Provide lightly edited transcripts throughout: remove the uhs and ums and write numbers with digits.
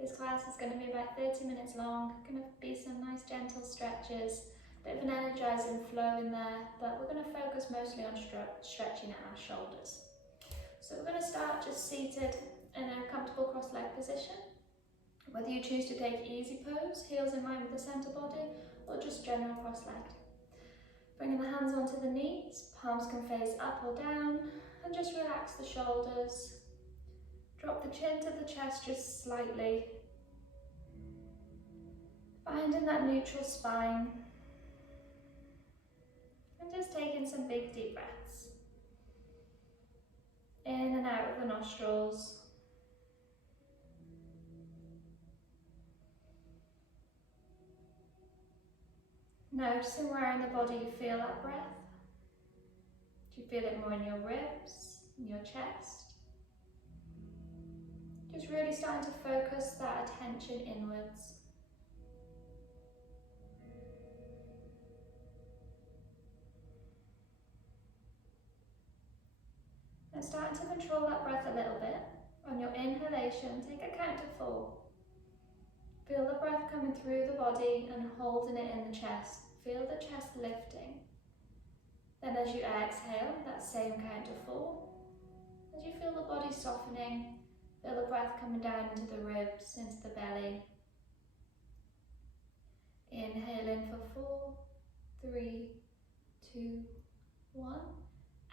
This class is going to be about 30 minutes long. Going to be some nice gentle stretches, a bit of an energising flow in there, but we're going to focus mostly on stretching our shoulders. So we're going to start just seated in a comfortable cross-leg position. Whether you choose to take easy pose, heels in line with the centre body, or just general cross-legged. Bringing the hands onto the knees, palms can face up or down, and just relax the shoulders. Drop the chin to the chest just slightly. Finding that neutral spine. And just taking some big deep breaths. In and out of the nostrils. Noticing where in the body you feel that breath. Do you feel it more in your ribs, in your chest? Just really starting to focus that attention inwards. And starting to control that breath a little bit. On your inhalation, take a count to 4. Feel the breath coming through the body and holding it in the chest. Feel the chest lifting. Then as you exhale, that same count to 4. As you feel the body softening, feel the breath coming down into the ribs, into the belly. Inhale in for 4, 3, 2, 1.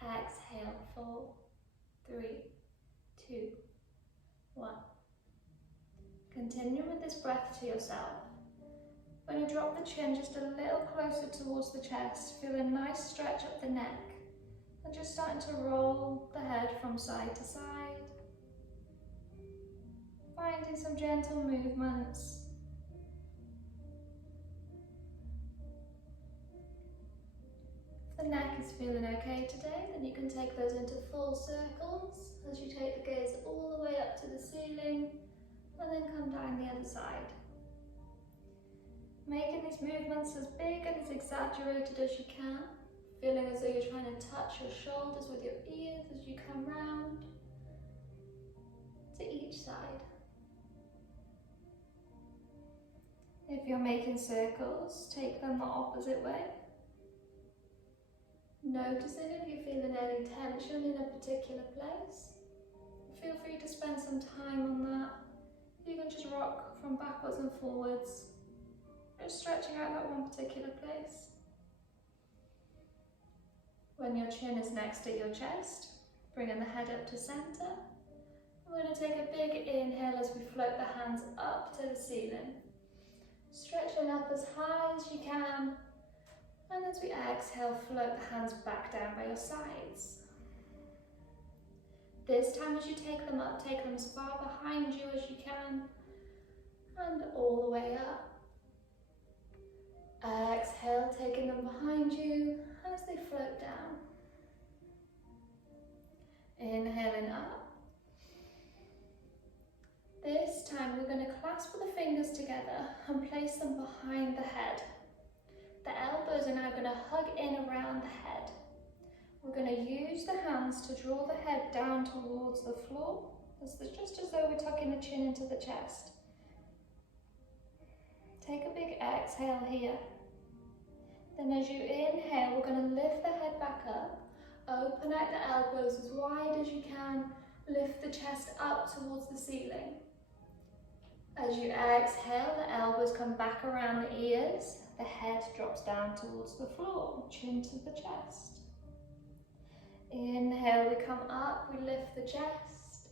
Exhale, 4, 3, 2, 1. Continue with this breath to yourself. When you drop the chin just a little closer towards the chest, feel a nice stretch up the neck and just starting to roll the head from side to side. Finding some gentle movements. If the neck is feeling okay today, then you can take those into full circles as you take the gaze all the way up to the ceiling and then come down the other side. Making these movements as big and as exaggerated as you can, feeling as though you're trying to touch your shoulders with your ears as you come round to each side. If you're making circles, take them the opposite way. Noticing if you're feeling any tension in a particular place. Feel free to spend some time on that. You can just rock from backwards and forwards. Just stretching out that one particular place. When your chin is next to your chest, bringing the head up to center. We're going to take a big inhale as we float the hands up to the ceiling. Stretching up as high as you can. And as we exhale, float the hands back down by your sides. This time as you take them up, take them as far behind you as you can. And all the way up. Exhale, taking them behind you as they float down. Inhaling up. This time we're going to clasp the fingers together and place them behind the head. The elbows are now going to hug in around the head. We're going to use the hands to draw the head down towards the floor, just as though we're tucking the chin into the chest. Take a big exhale here. Then as you inhale, we're going to lift the head back up. Open out the elbows as wide as you can. Lift the chest up towards the ceiling. As you exhale, the elbows come back around the ears. The head drops down towards the floor, chin to the chest. Inhale, we come up, we lift the chest.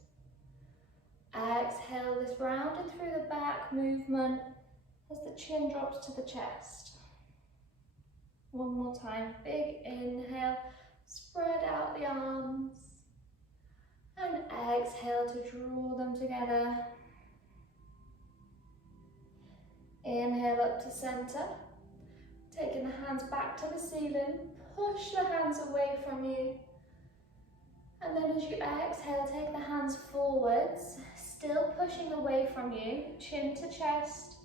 Exhale, this rounded through the back movement as the chin drops to the chest. One more time, big inhale, spread out the arms. And exhale to draw them together. Inhale up to center. Taking the hands back to the ceiling, push the hands away from you. And then as you exhale, take the hands forwards, still pushing away from you, chin to chest.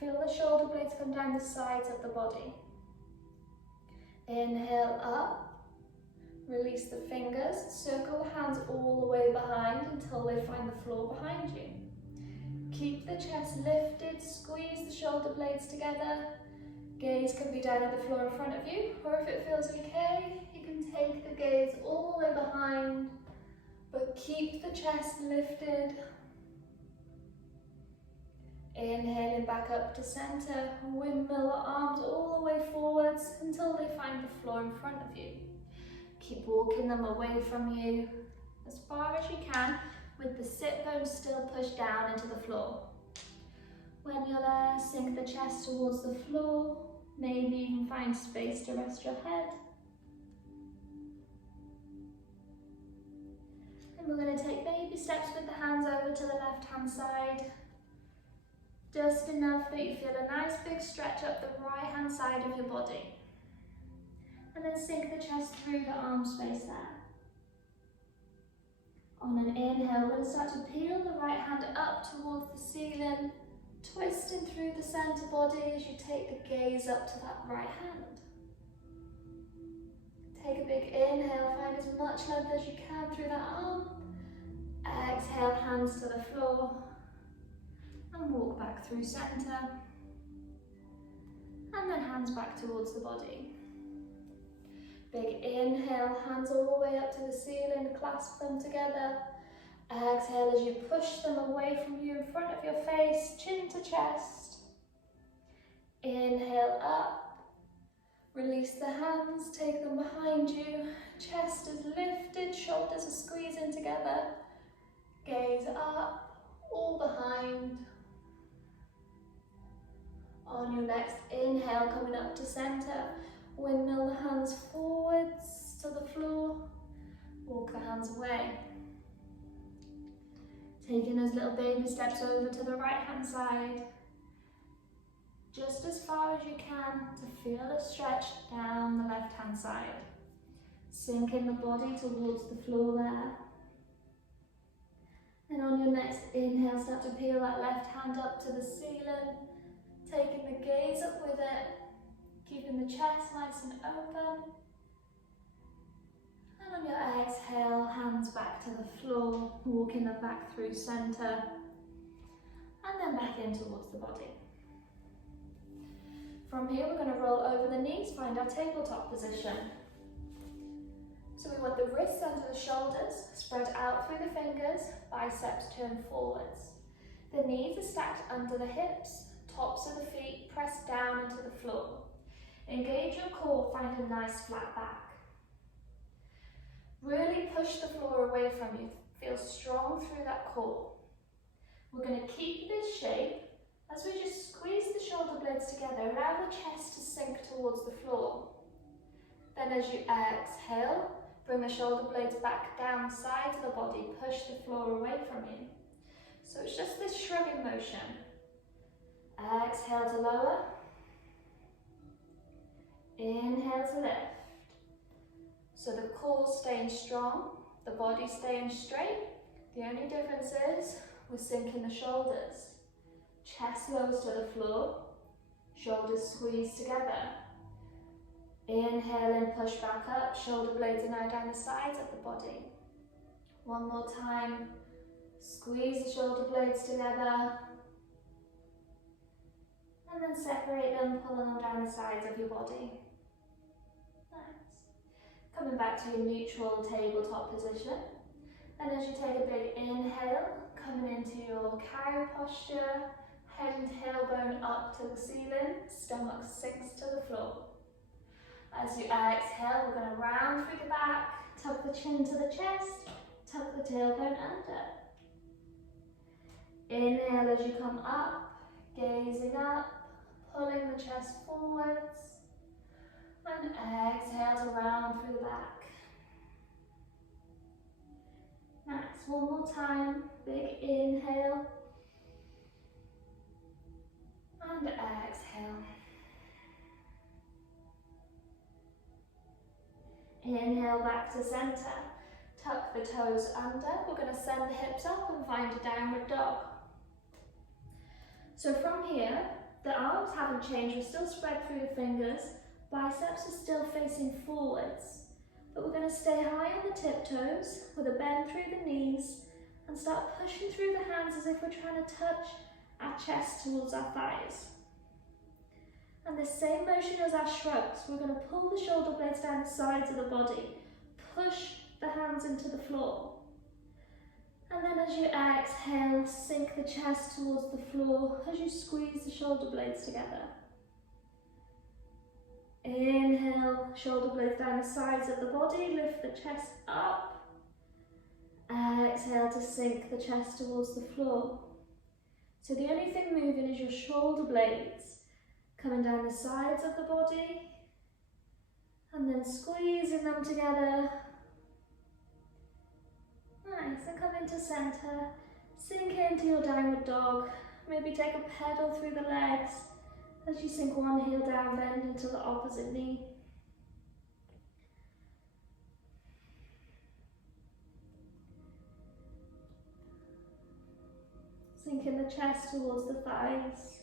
Feel the shoulder blades come down the sides of the body. Inhale up, release the fingers, circle the hands all the way behind until they find the floor behind you. Keep the chest lifted, squeeze the shoulder blades together. Gaze can be down at the floor in front of you, or if it feels okay, you can take the gaze all the way behind, but keep the chest lifted. Inhaling back up to center, windmill the arms all the way forwards until they find the floor in front of you. Keep walking them away from you as far as you can, with the sit bones still pushed down into the floor. When you're there, sink the chest towards the floor, maybe even find space to rest your head. And we're going to take baby steps with the hands over to the left hand side. Just enough that you feel a nice big stretch up the right hand side of your body. And then sink the chest through the arm space there. On an inhale, we're going to start to peel the right hand up towards the ceiling, twisting through the center body as you take the gaze up to that right hand. Take a big inhale, find as much length as you can through that arm. Exhale, hands to the floor. And walk back through center. And then hands back towards the body. Big inhale, hands all the way up to the ceiling, clasp them together. Exhale as you push them away from you in front of your face, chin to chest. Inhale up. Release the hands, take them behind you. Chest is lifted, shoulders are squeezing together. Gaze up, all behind. On your next inhale, coming up to center, windmill the hands forwards to the floor, walk the hands away. Taking those little baby steps over to the right hand side, just as far as you can to feel a stretch down the left hand side. Sinking the body towards the floor there. And on your next inhale, start to peel that left hand up to the ceiling, taking the gaze up with it, keeping the chest nice and open. And on your exhale, hands back to the floor, walking them back through center, and then back in towards the body. From here, we're going to roll over the knees, find our tabletop position. So we want the wrists under the shoulders, spread out through the fingers, biceps turn forwards. The knees are stacked under the hips, tops of the feet pressed down into the floor. Engage your core, find a nice flat back. Really push the floor away from you, feel strong through that core. We're going to keep this shape as we just squeeze the shoulder blades together, allow the chest to sink towards the floor. Then as you exhale, bring the shoulder blades back down the sides of the body, push the floor away from you. So it's just this shrugging motion. Exhale to lower. Inhale to lift. So the core staying strong, the body staying straight. The only difference is we're sinking the shoulders. Chest lowers to the floor, shoulders squeeze together. Inhale and push back up, shoulder blades are now down the sides of the body. One more time, squeeze the shoulder blades together. And then separate them, pulling them down the sides of your body. Nice. Coming back to your neutral tabletop position. And as you take a big inhale, coming into your cow posture, head and tailbone up to the ceiling, stomach sinks to the floor. As you exhale, we're going to round through the back, tuck the chin to the chest, tuck the tailbone under. Inhale as you come up, gazing up, pulling the chest forwards, and exhale to round through the back. Nice, one more time, big inhale, and exhale. Inhale back to center, tuck the toes under. We're going to send the hips up and find a downward dog. So from here, the arms haven't changed, we're still spread through the fingers, biceps are still facing forwards, but we're going to stay high on the tiptoes with a bend through the knees And start pushing through the hands as if we're trying to touch our chest towards our thighs. And this same motion as our shrugs, we're going to pull the shoulder blades down the sides of the body, push the hands into the floor. And then as you exhale, sink the chest towards the floor as you squeeze the shoulder blades together. Inhale, shoulder blades down the sides of the body, lift the chest up. Exhale to sink the chest towards the floor. So the only thing moving is your shoulder blades coming down the sides of the body and then squeezing them together. Nice, and come into center. Sink into your downward dog. Maybe take a pedal through the legs as you sink one heel down, bend into the opposite knee. Sinking the chest towards the thighs.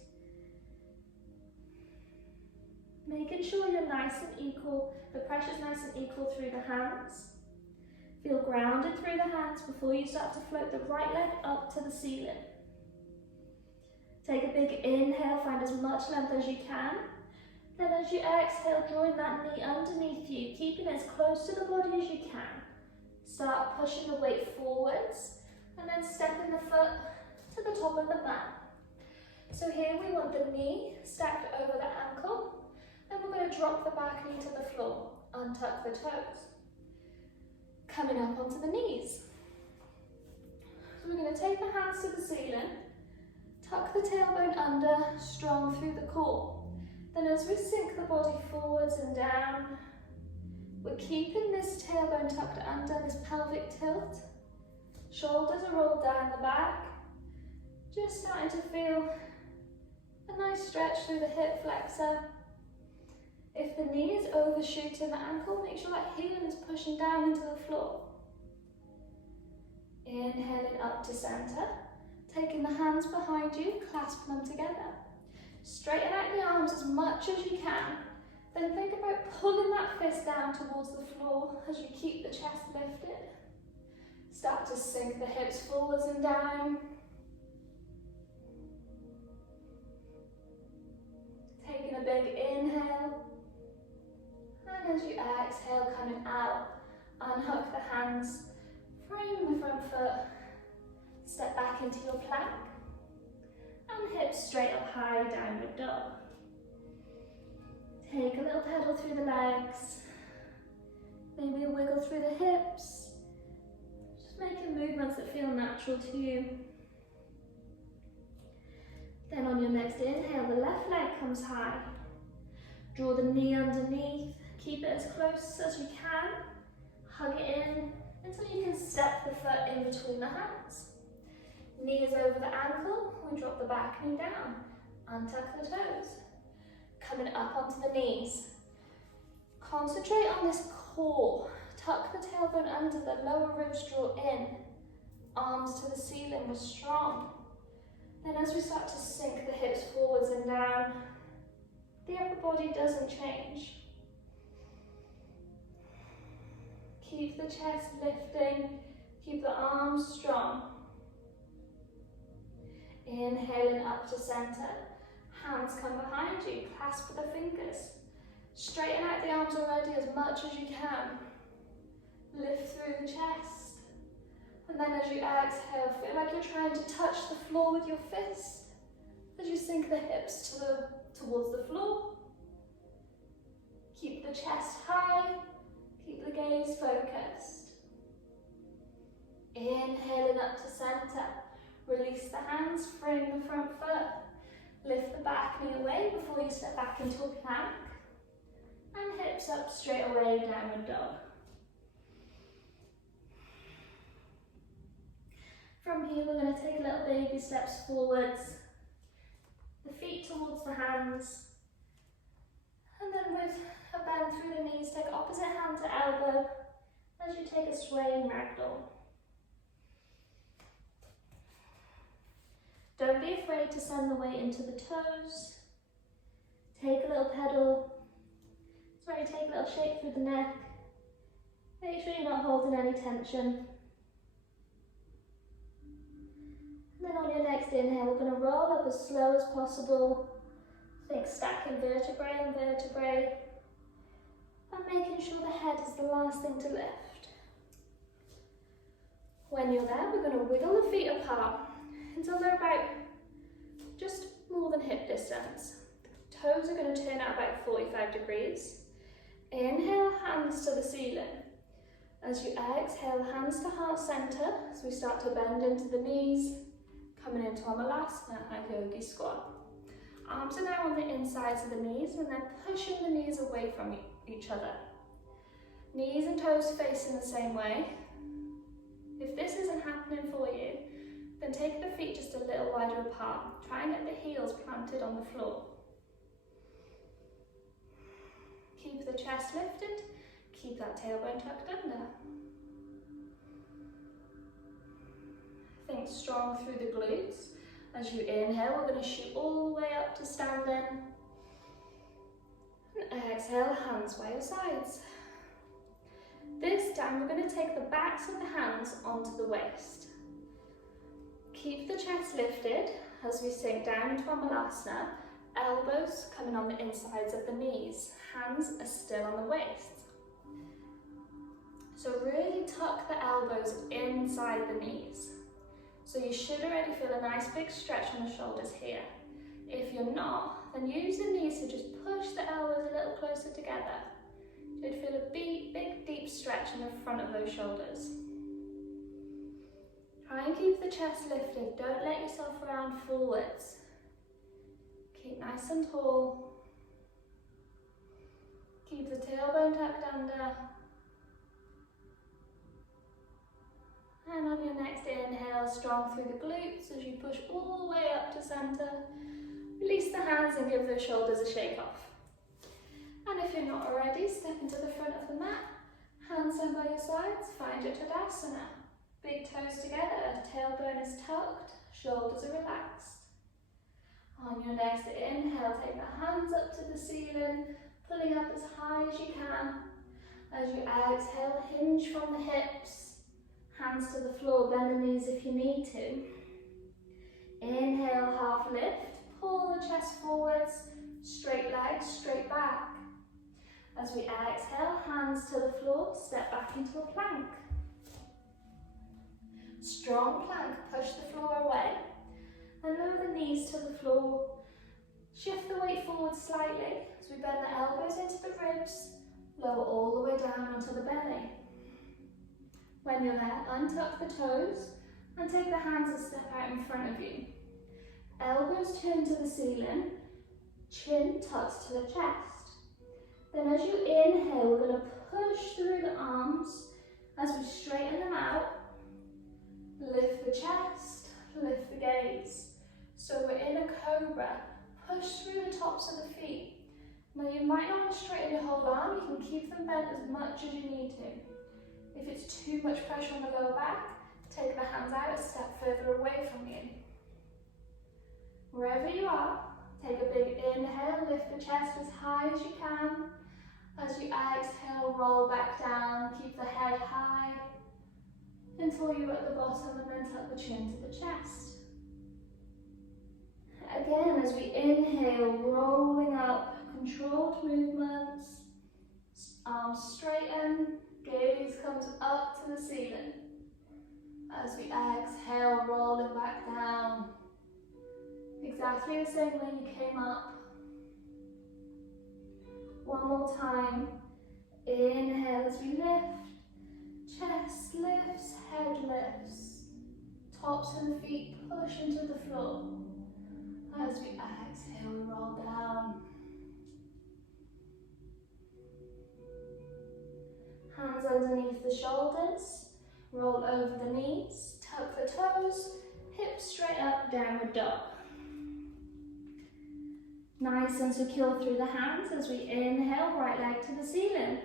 Making sure you're nice and equal, the pressure's nice and equal through the hands. Feel grounded through the hands before you start to float the right leg up to the ceiling. Take a big inhale, find as much length as you can. Then as you exhale, drawing that knee underneath you, keeping as close to the body as you can. Start pushing the weight forwards and then stepping the foot to the top of the mat. So here we want the knee stacked over the ankle, then we're going to drop the back knee to the floor, untuck the toes. Coming up onto the knees. So we're going to take the hands to the ceiling, tuck the tailbone under, strong through the core. Then as we sink the body forwards and down, we're keeping this tailbone tucked under, this pelvic tilt. Shoulders are rolled down the back. Just starting to feel a nice stretch through the hip flexor. If the knee is overshooting the ankle, make sure that heel is pushing down into the floor. Inhaling up to center, taking the hands behind you, clasp them together. Straighten out the arms as much as you can. Then think about pulling that fist down towards the floor as you keep the chest lifted. Start to sink the hips forwards and down. Taking a big inhale. And as you exhale, coming out, unhook the hands, frame the front foot, step back into your plank, and hips straight up high, downward dog. Take a little pedal through the legs, maybe a wiggle through the hips, just making movements that feel natural to you. Then on your next inhale, the left leg comes high. Draw the knee underneath, keep it as close as you can, hug it in until you can step the foot in between the hands. Knee is over the ankle, we drop the back knee down, untuck the toes. Coming up onto the knees. Concentrate on this core, tuck the tailbone under, the lower ribs draw in, arms to the ceiling, we're strong. Then as we start to sink the hips forwards and down, the upper body doesn't change. Keep the chest lifting, keep the arms strong. Inhaling up to center, hands come behind you, clasp the fingers. Straighten out the arms already as much as you can. Lift through the chest. And then as you exhale, feel like you're trying to touch the floor with your fist. As you sink the hips towards the floor. Keep the chest high, keep the gaze focused. Inhaling up to center. Release the hands, frame the front foot. Lift the back knee away before you step back into a plank. And hips up straight away, downward dog. From here, we're going to take little baby steps forwards. The feet towards the hands. And then with a bend through the knees, take opposite hand to elbow as you take a swaying ragdoll. Don't be afraid to send the weight into the toes. Take a little pedal. Sorry, take a little shake through the neck. Make sure you're not holding any tension. Inhale, we're going to roll up as slow as possible. Think stacking vertebrae on vertebrae. And making sure the head is the last thing to lift. When you're there, we're going to wiggle the feet apart until they're about just more than hip distance. The toes are going to turn out about 45 degrees. Inhale, hands to the ceiling. As you exhale, hands to heart center, as we start to bend into the knees, coming into our Malasana and Yogi squat. Arms are now on the insides of the knees and then pushing the knees away from each other. Knees and toes facing the same way. If this isn't happening for you, then take the feet just a little wider apart. Try and get the heels planted on the floor. Keep the chest lifted, keep that tailbone tucked under. Think strong through the glutes. As you inhale, we're going to shoot all the way up to standing. And exhale, hands by your sides. This time we're going to take the backs of the hands onto the waist. Keep the chest lifted as we sink down into our Malasana. Elbows coming on the insides of the knees. Hands are still on the waist. So really tuck the elbows inside the knees. So you should already feel a nice big stretch on the shoulders here. If you're not, then use the knees to just push the elbows a little closer together. You should feel a big deep stretch in the front of those shoulders. Try and keep the chest lifted. Don't let yourself round forwards. Keep nice and tall. Keep the tailbone tucked under. And on your next inhale, strong through the glutes as you push all the way up to center. Release the hands and give those shoulders a shake off. And if you're not already, step into the front of the mat. Hands down by your sides, find your Tadasana. Big toes together, tailbone is tucked, shoulders are relaxed. On your next inhale, take the hands up to the ceiling, pulling up as high as you can. As you exhale, hinge from the hips, hands to the floor, bend the knees if you need to. Inhale, half lift, pull the chest forwards, straight legs, straight back. As we exhale, hands to the floor, step back into a plank. Strong plank, push the floor away. And lower the knees to the floor. Shift the weight forward slightly as we bend the elbows into the ribs, lower all the way down onto the belly. When you're there, untuck the toes and take the hands a step out in front of you. Elbows turn to the ceiling, chin tucks to the chest. Then as you inhale, we're going to push through the arms as we straighten them out. Lift the chest, lift the gaze. So we're in a cobra. Push through the tops of the feet. Now you might not want to straighten your whole arm, you can keep them bent as much as you need to. If it's too much pressure on the lower back, take the hands out a step further away from you. Wherever you are, take a big inhale, lift the chest as high as you can. As you exhale, roll back down, keep the head high until you're at the bottom and then tuck the chin to the chest. Again, as we inhale, rolling up, controlled movements, arms straighten, gaze comes up to the ceiling. As we exhale, rolling back down, exactly the same way you came up. One more time, inhale as we lift, chest lifts, head lifts, tops of the feet push into the floor. As we exhale, roll down. Hands underneath the shoulders, roll over the knees, tuck the toes, hips straight up, downward dog. Nice and secure through the hands as we inhale, right leg to the ceiling.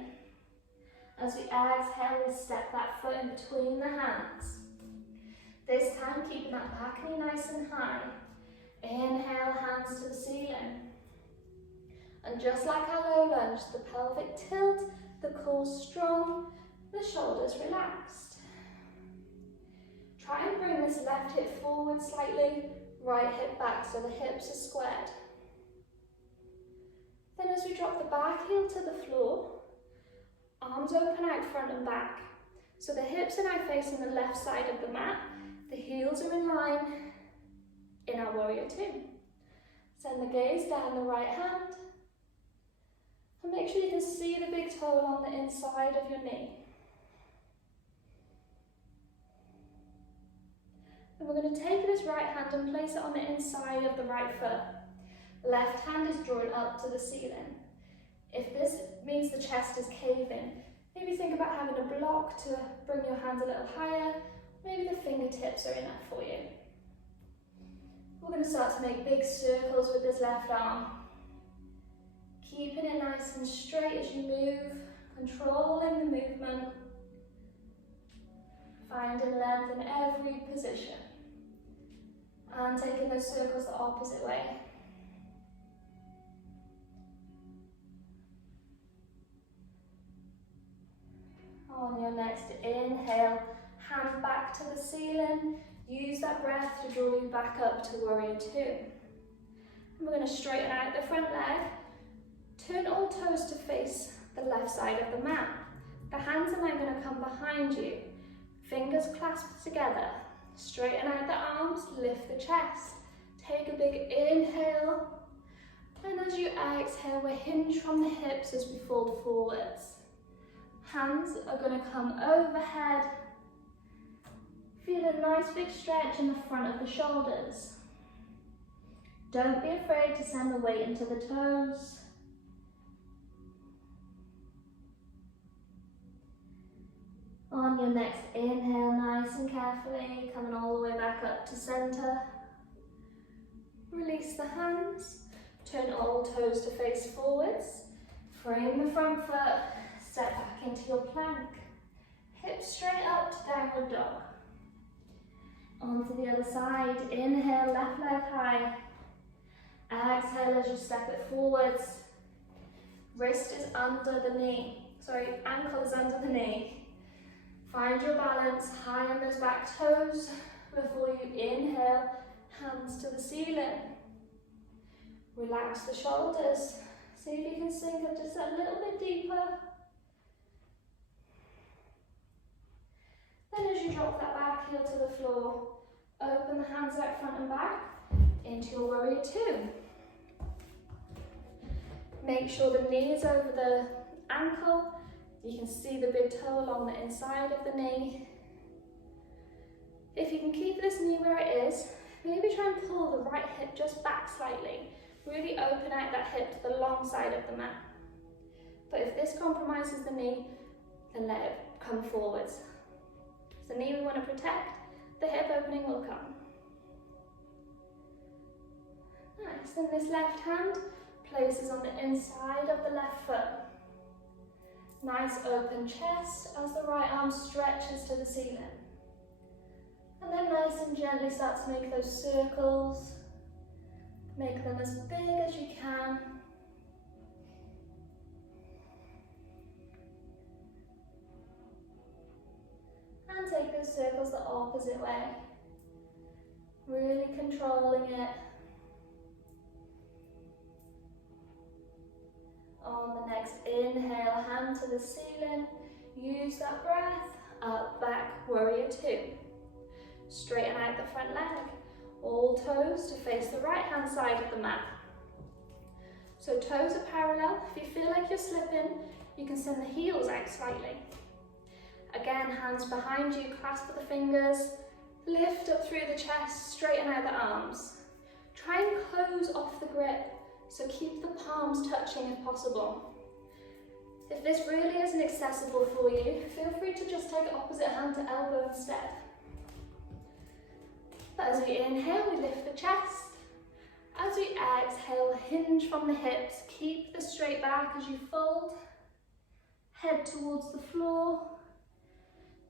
As we exhale, we step that foot in between the hands. This time, keeping that back knee nice and high. Inhale, hands to the ceiling. And just like our low lunge, the pelvic tilt, the core strong, the shoulders relaxed. Try and bring this left hip forward slightly, Right hip back so the hips are squared. Then as we drop the back heel to the floor, arms open out front and back. So the hips are now facing the left side of the mat, the heels are in line in our warrior two. Send the gaze down the right hand, and make sure you can see the big toe along the inside of your knee. And we're going to take this right hand and place it on the inside of the right foot. Left hand is drawn up to the ceiling. If this means the chest is caving, maybe think about having a block to bring your hands a little higher. Maybe the fingertips are enough for you. We're going to start to make big circles with this left arm. Keeping it nice and straight as you move, controlling the movement. Finding length in every position. And taking those circles the opposite way. On your next inhale, hand back to the ceiling. Use that breath to draw you back up to warrior two. And we're going to straighten out the front leg. Turn all toes to face the left side of the mat. The hands are now going to come behind you. Fingers clasped together. Straighten out the arms, lift the chest. Take a big inhale. And as you exhale, we hinge from the hips as we fold forwards. Hands are going to come overhead. Feel a nice big stretch in the front of the shoulders. Don't be afraid to send the weight into the toes. On your next inhale, nice and carefully, coming all the way back up to center. Release the hands. Turn all toes to face forwards. Frame the front foot. Step back into your plank. Hips straight up to downward dog. Onto the other side. Inhale, left leg high. Exhale as you step it forwards. Wrist is under the knee. Ankle is under the knee. Find your balance high on those back toes before you inhale, hands to the ceiling. Relax the shoulders. See if you can sink up just a little bit deeper. Then as you drop that back heel to the floor, open the hands out front and back into your warrior two. Make sure the knee is over the ankle. You can see the big toe along the inside of the knee. If you can keep this knee where it is, maybe try and pull the right hip just back slightly. Really open out that hip to the long side of the mat. But if this compromises the knee, then let it come forwards. It's the knee we want to protect, the hip opening will come. Nice, then this left hand places on the inside of the left foot. Nice open chest as the right arm stretches to the ceiling. And then nice and gently start to make those circles. Make them as big as you can. And take those circles the opposite way. Really controlling it. On the next inhale, hand to the ceiling. Use that breath. Up, back, warrior two. Straighten out the front leg. All toes to face the right hand side of the mat. So toes are parallel. If you feel like you're slipping, you can send the heels out slightly. Again, hands behind you, clasp the fingers. Lift up through the chest, straighten out the arms. Try and close off the grip. So keep the palms touching if possible. If this really isn't accessible for you, feel free to just take opposite hand to elbow instead. But as we inhale, we lift the chest. As we exhale, hinge from the hips. Keep the straight back as you fold. Head towards the floor.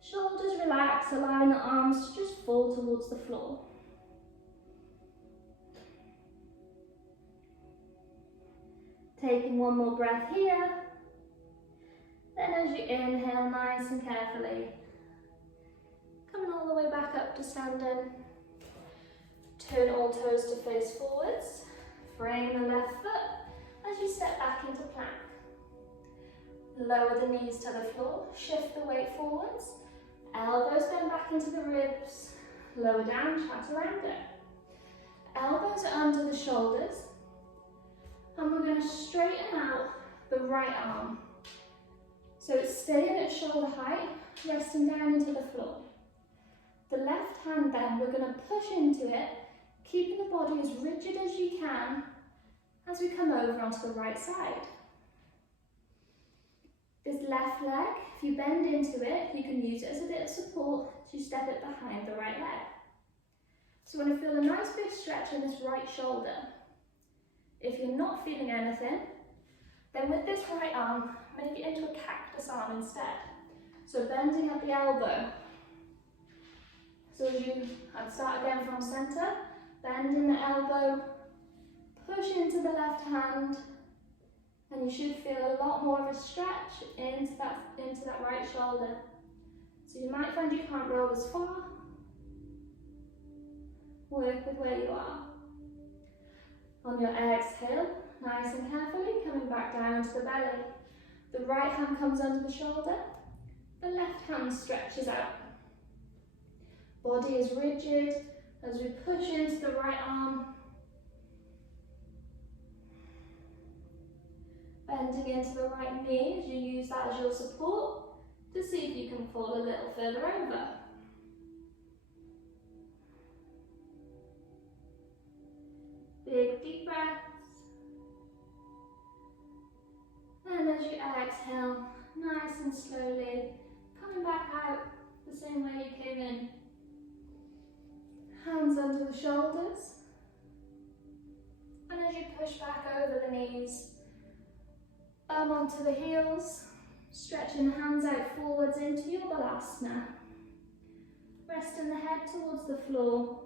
Shoulders relax, allowing the arms to just fall towards the floor. Taking one more breath here. Then as you inhale, nice and carefully, coming all the way back up to standing. Turn all toes to face forwards. Frame the left foot as you step back into plank. Lower the knees to the floor, shift the weight forwards. Elbows bend back into the ribs. Lower down, chaturanga. Elbows are under the shoulders. And we're going to straighten out the right arm. So it's staying at shoulder height, resting down into the floor. The left hand then, we're going to push into it, keeping the body as rigid as you can as we come over onto the right side. This left leg, if you bend into it, you can use it as a bit of support to step it behind the right leg. So we're going to feel a nice big stretch in this right shoulder. If you're not feeling anything, then with this right arm, make it into a cactus arm instead. So bending at the elbow. So as I'd start again from centre, bending the elbow, push into the left hand, and you should feel a lot more of a stretch into that right shoulder. So you might find you can't roll as far. Work with where you are. On your exhale, nice and carefully, coming back down into the belly. The right hand comes under the shoulder, the left hand stretches out. Body is rigid as we push into the right arm. Bending into the right knee as you use that as your support to see if you can fall a little further over. Big deep breaths. And as you exhale, nice and slowly, coming back out the same way you came in. Hands under the shoulders. And as you push back over the knees, bum onto the heels, stretching the hands out forwards into your balasana. Resting the head towards the floor.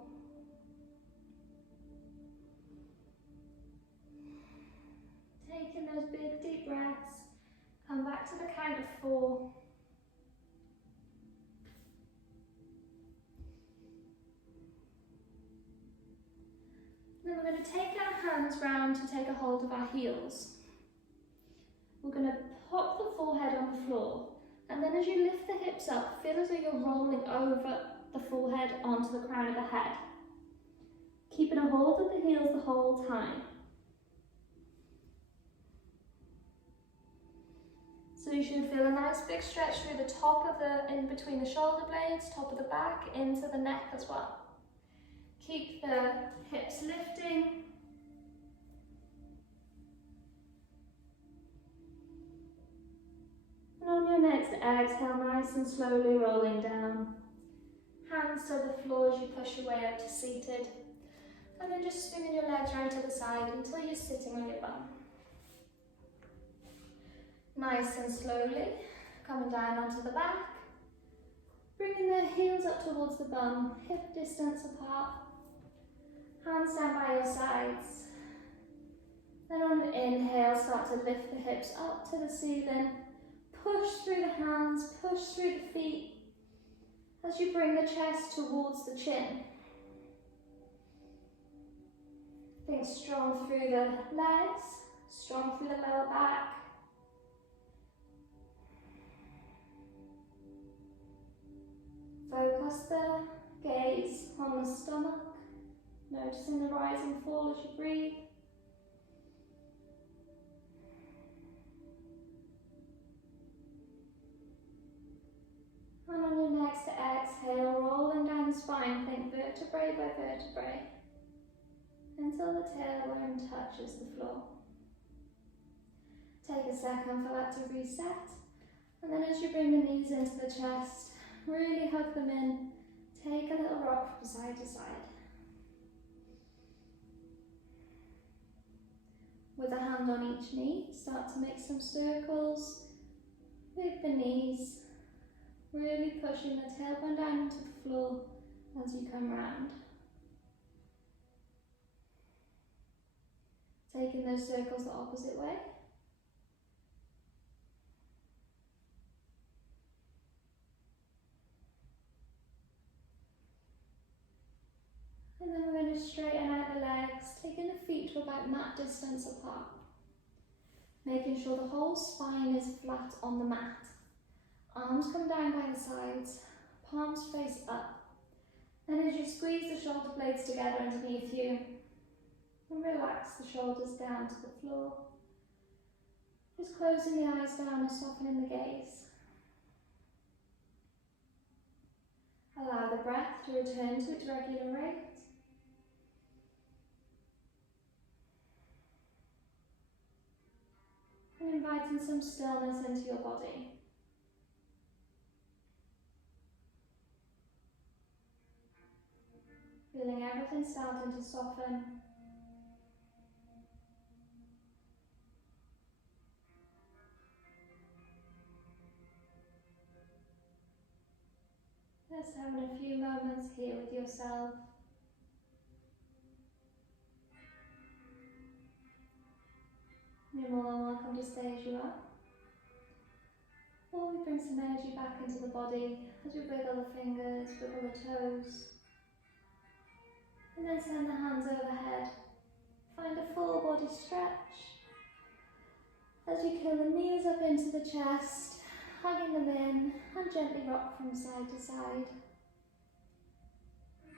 Taking those big deep breaths. Come back to the count of 4. Then we're going to take our hands round to take a hold of our heels. We're going to pop the forehead on the floor, and then as you lift the hips up, feel as though you're rolling over the forehead onto the crown of the head. Keeping a hold of the heels the whole time. So you should feel a nice big stretch through the top of in between the shoulder blades, top of the back, into the neck as well. Keep the hips lifting. And on your next exhale, nice and slowly rolling down. Hands to the floor as you push your way out to seated. And then just swinging your legs around to the side until you're sitting on your bum. Nice and slowly, coming down onto the back. Bringing the heels up towards the bum, hip distance apart. Hands down by your sides. Then on an inhale, start to lift the hips up to the ceiling. Push through the hands, push through the feet. As you bring the chest towards the chin. Think strong through the legs, strong through the lower back. Focus the gaze on the stomach, noticing the rise and fall as you breathe. And on your next exhale, rolling down the spine, think vertebrae by vertebrae, until the tailbone touches the floor. Take a second for that to reset, and then as you bring the knees into the chest, really hug them in, take a little rock from side to side. With a hand on each knee, start to make some circles with the knees, really pushing the tailbone down into the floor as you come round. Taking those circles the opposite way. And then we're going to the feet to about mat distance apart, making sure the whole spine is flat on the mat. Arms come down by the sides, palms face up. And as you squeeze the shoulder blades together underneath you, and relax the shoulders down to the floor, just closing the eyes down and softening the gaze. Allow the breath to return to its regular rate. And inviting some stillness into your body. Feeling everything starting to soften. Just having a few moments here with yourself. You're more than welcome to stay as you are. Or we bring some energy back into the body as we wiggle the fingers, wiggle the toes. And then send the hands overhead. Find a full body stretch. As you curl the knees up into the chest, hugging them in, and gently rock from side to side.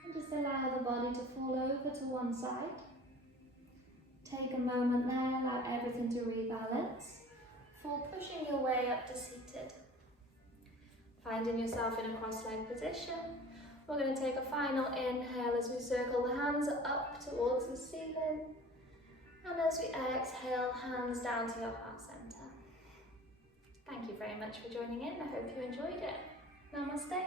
And just allow the body to fall over to one side. Take a moment there, allow everything to rebalance, before pushing your way up to seated. Finding yourself in a cross-legged position, we're going to take a final inhale as we circle the hands up towards the ceiling. And as we exhale, hands down to your heart center. Thank you very much for joining in. I hope you enjoyed it. Namaste.